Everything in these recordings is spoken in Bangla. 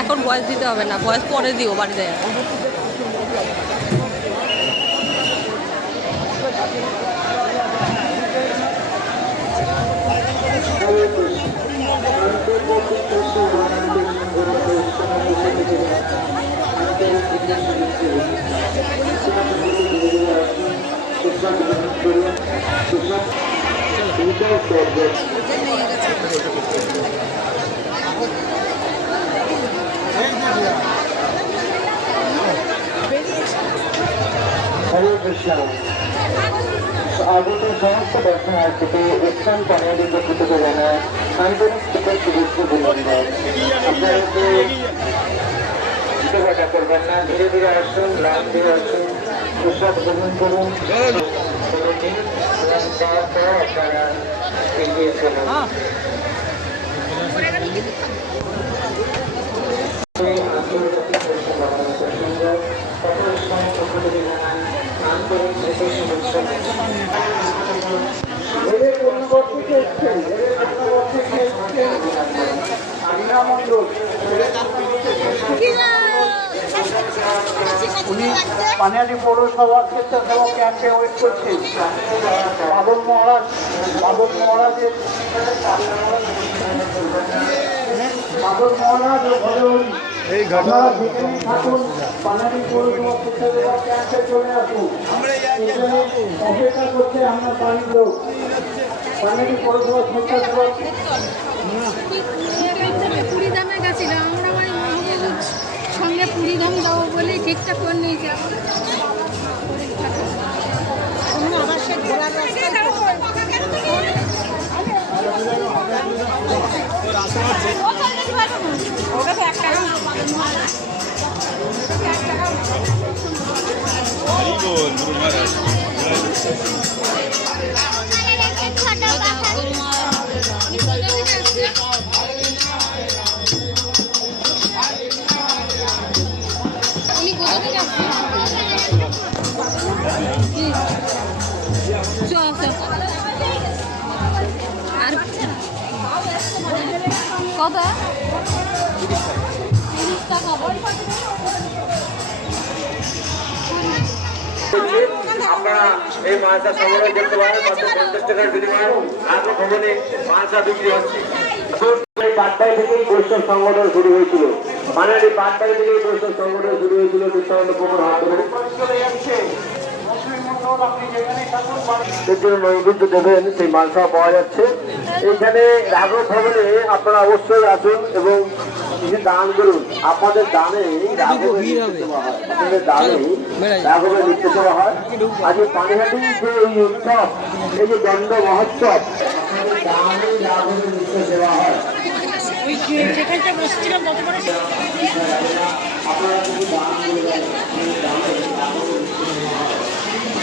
এখন বয়স দিতে হবে না বয়স পরে দিও বাড়িতে। হরে কৃষ্ণ আগত সমস্ত দর্শনার্থীকে ইসলাম কমিউনিটিকে কৃতজ্ঞ জানায় আন্তরিক করবেন না। ধীরে ধীরে আসুন লাভ দিয়ে আসুন। প্রসাদ গ্রহণ করুন। আপনারা এগিয়ে চলুন এই আন্তর্জাতিক উনি পানিয়াটি পৌরসভার ক্ষেত্রে স্বেচ্ছাসেবক ক্যাম্পে ওয়েট করছেন। বাদল মহারাজ বাদল মহারাজের বাদল মহারাজ এই যেখানেই থাকুন পানাটি পৌরসভা ক্যাম্পে চলে আসুন। অপেক্ষা করছে আমরা বাড়ির লোক। পানাটি পৌরসভা পুরী যাব বলে ঠিকঠাক করে নিয়ে যাব আবার সে ঘোরার কত তিরিশ টাকা এই মাছটা সংগ্রহ করতে পারেন পঞ্চাশ টাকার বিনিময়ে। আগ্রহ ভবনে মাছটা বিক্রি হচ্ছে। বৈষ্ণব সংগঠন শুরু হয়েছিল। মানে এই পাটবাড়ি থেকেই সংগঠন শুরু হয়েছিল নৈবেদ্য দেবেন সেই মাংস পাওয়া যাচ্ছে। এইখানে রাঘব ভবনে আপনারা অবশ্যই আসুন এবং কিছু দান করুন। আপনাদের দানে রাঘবের হয়। দানে রাঘবের নৃত্য সেবা হয়। আজ এই পানিহাটি যে এই উৎসব এই যে দণ্ড মহোৎসব দানে রাঘবের নৃত্য সেবা হয়। যেখানটা বসছিলাম তত বড় আপনারা যদি দান করে দেন, সেই দানে রাঘবের নৃত্য সেবা হয়।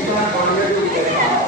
ఇతర కాంగ్రెస్